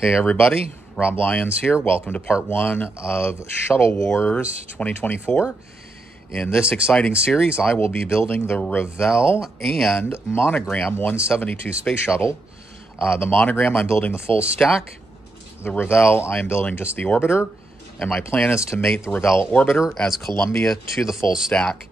Hey everybody, Rob Lyons here. Welcome to part one of Shuttle Wars 2024. In this exciting series, I will be building the Revell and Monogram 172 Space Shuttle. The Monogram, I'm building the full stack. The Revell, I am building just the orbiter. And my plan is to mate the Revell orbiter as Columbia to the full stack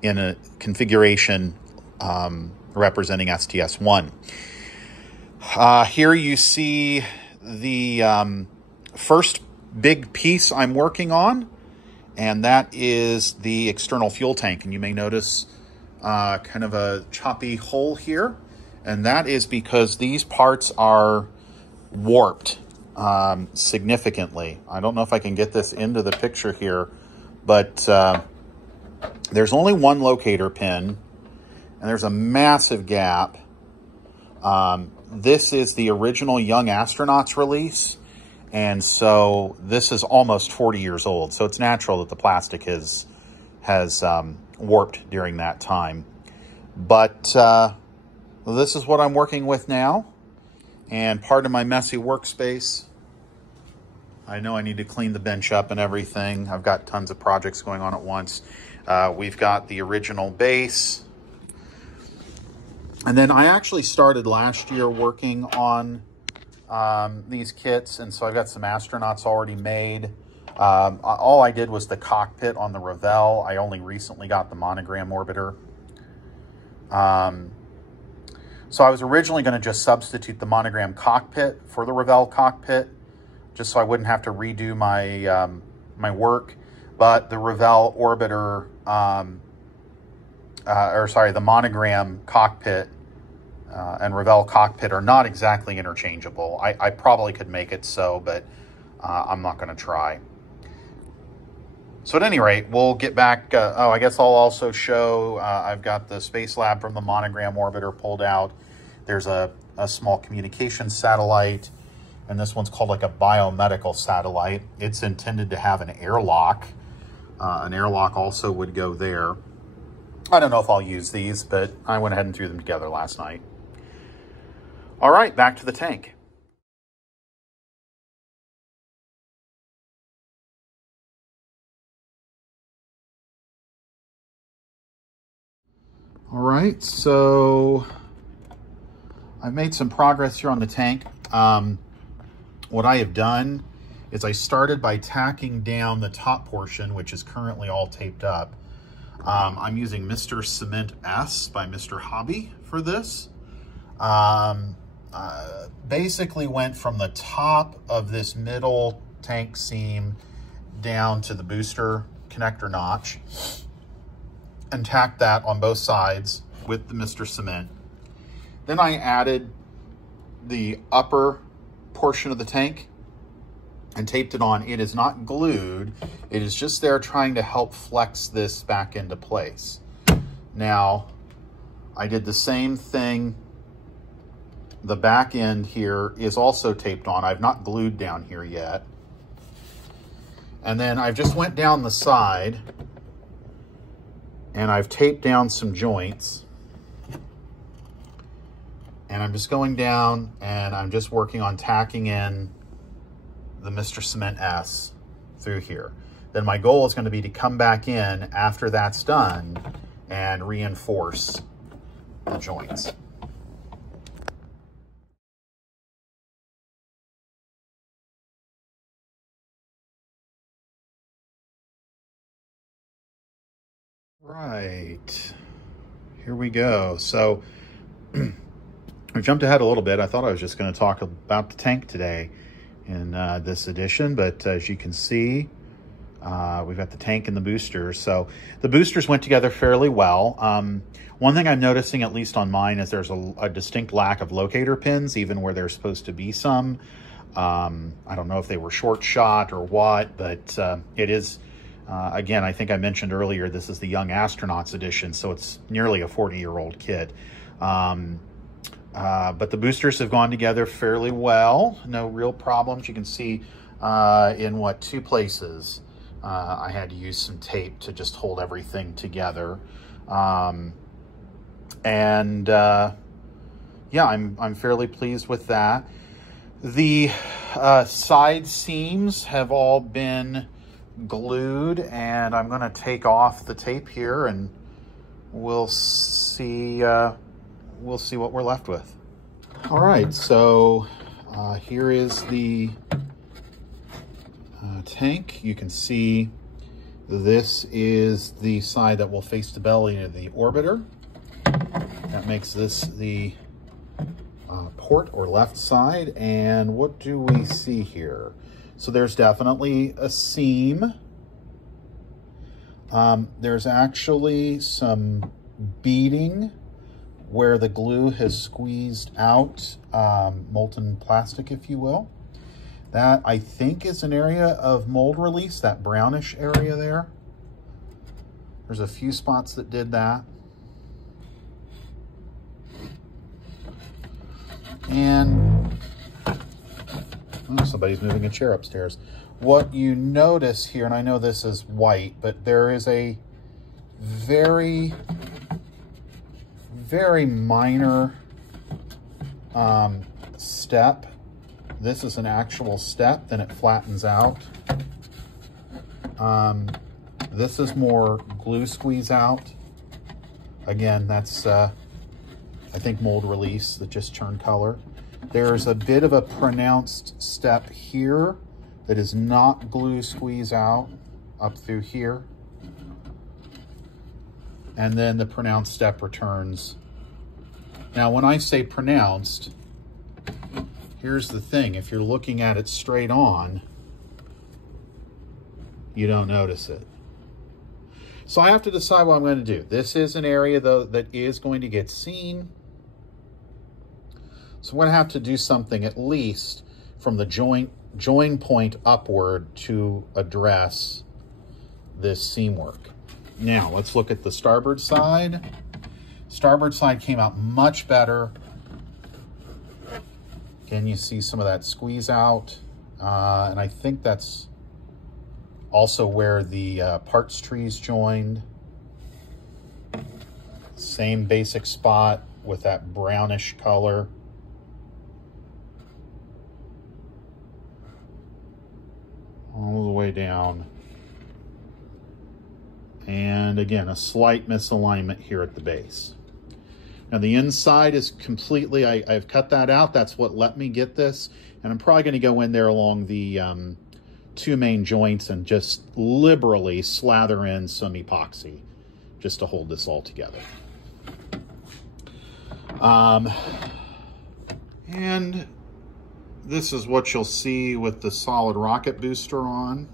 in a configuration representing STS-1. Here you see the first big piece I'm working on, and that is the external fuel tank. And you may notice kind of a choppy hole here, and that is because these parts are warped significantly. I don't know if I can get this into the picture here, but there's only one locator pin, and there's a massive gap. This is the original Young Astronauts release, and so this is almost 40 years old. So it's natural that the plastic has warped during that time. But this is what I'm working with now, and part of my messy workspace. I know I need to clean the bench up and everything. I've got tons of projects going on at once. We've got the original base. And then I actually started last year working on these kits, and so I've got some astronauts already made. All I did was the cockpit on the Revell. I only recently got the Monogram orbiter. So I was originally going to just substitute the Monogram cockpit for the Revell cockpit, just so I wouldn't have to redo my my work. But the Revell orbiter, the Monogram cockpit and Revell cockpit are not exactly interchangeable. I probably could make it so, but I'm not going to try. So at any rate, we'll get back. I guess I'll also show, I've got the Space Lab from the Monogram orbiter pulled out. There's a small communications satellite, and this one's called like a biomedical satellite. It's intended to have an airlock. An airlock also would go there. I don't know if I'll use these, but I went ahead and threw them together last night. All right, back to the tank. All right, so I've made some progress here on the tank. What I have done is I started by tacking down the top portion, which is currently all taped up. I'm using Mr. Cement S by Mr. Hobby for this. Basically went from the top of this middle tank seam down to the booster connector notch and tacked that on both sides with the Mr. Cement. Then I added the upper portion of the tank and taped it on. It is not glued. It is just there trying to help flex this back into place. Now, I did the same thing. The back end here is also taped on. I've not glued down here yet. And then I've just went down the side and I've taped down some joints. And I'm just going down and I'm just working on tacking in the Mr. Cement S through here. Then my goal is going to be to come back in after that's done and reinforce the joints. Right, here we go. So I jumped ahead a little bit. I thought I was just going to talk about the tank today in this edition, but as you can see, we've got the tank and the boosters. So the boosters went together fairly well. One thing I'm noticing, at least on mine, is there's a distinct lack of locator pins, even where there's supposed to be some. I don't know if they were short shot or what, but it is, again, I think I mentioned earlier, this is the Young Astronauts edition, so it's nearly a 40-year-old kit. But the boosters have gone together fairly well. No real problems. You can see in two places I had to use some tape to just hold everything together. Yeah, I'm fairly pleased with that. The side seams have all been glued, and I'm going to take off the tape here, and we'll see what we're left with. All right, so here is the tank. You can see this is the side that will face the belly of the orbiter. That makes this the port or left side. And what do we see here? So there's definitely a seam. There's actually some beading where the glue has squeezed out molten plastic, if you will. That, I think, is an area of mold release, that brownish area there. There's a few spots that did that. And oh, somebody's moving a chair upstairs. What you notice here, and I know this is white, but there is a very, very minor step. This is an actual step, then it flattens out. This is more glue squeeze out. Again, that's I think mold release that just turned color. There's a bit of a pronounced step here that is not glue squeeze out up through here. And then the pronounced step returns. Now, when I say pronounced, here's the thing. If you're looking at it straight on, you don't notice it. So I have to decide what I'm going to do. This is an area, though, that is going to get seen. So I'm going to have to do something at least from the join point upward to address this seam work. Now, let's look at the starboard side. Starboard side came out much better. Again, you see some of that squeeze out. And I think that's also where the parts trees joined. Same basic spot with that brownish color. All the way down. And again, a slight misalignment here at the base. Now the inside is completely, I've cut that out. That's what let me get this. And I'm probably going to go in there along the two main joints and just liberally slather in some epoxy just to hold this all together. And this is what you'll see with the solid rocket booster on.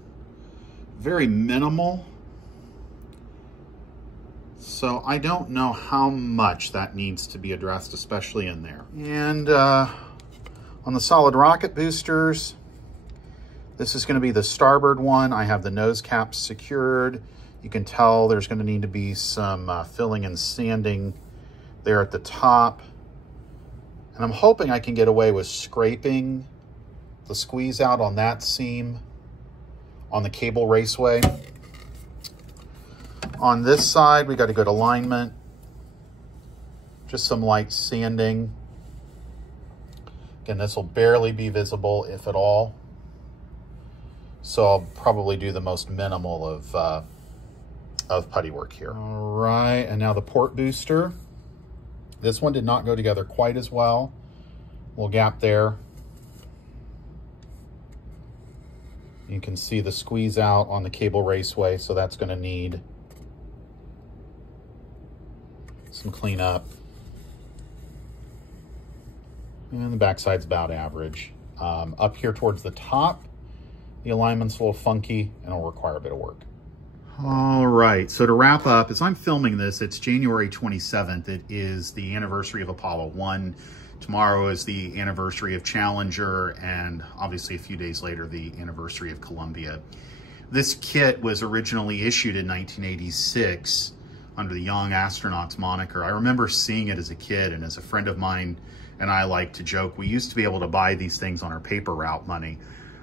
Very minimal. So I don't know how much that needs to be addressed, especially in there. And on the solid rocket boosters, this is going to be the starboard one. I have the nose caps secured. You can tell there's going to need to be some filling and sanding there at the top. And I'm hoping I can get away with scraping the squeeze out on that seam on the cable raceway. On this side, we got a good alignment. Just some light sanding. Again, this will barely be visible, if at all. So I'll probably do the most minimal of putty work here. All right, and now the port booster. This one did not go together quite as well. Little gap there. You can see the squeeze out on the cable raceway, so that's going to need some cleanup. And the backside's about average. Up here towards the top, the alignment's a little funky and it'll require a bit of work. All right, so to wrap up, as I'm filming this, it's January 27th. It is the anniversary of Apollo 1. Tomorrow is the anniversary of Challenger, and obviously a few days later, the anniversary of Columbia. This kit was originally issued in 1986 under the Young Astronauts moniker. I remember seeing it as a kid, and as a friend of mine and I like to joke, we used to be able to buy these things on our paper route money.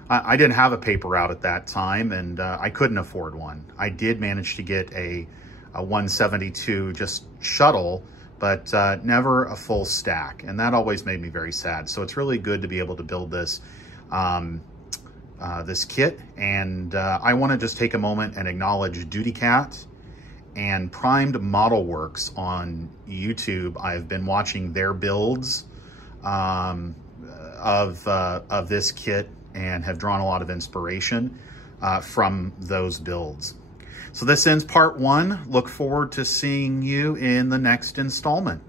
I didn't have a paper route at that time, and I couldn't afford one. I did manage to get a 172 just shuttle, but never a full stack, and that always made me very sad. So it's really good to be able to build this this kit. And I want to just take a moment and acknowledge Duty Cat and Primed Model Works on YouTube. I've been watching their builds of this kit and have drawn a lot of inspiration from those builds. So this ends part 1. Look forward to seeing you in the next installment.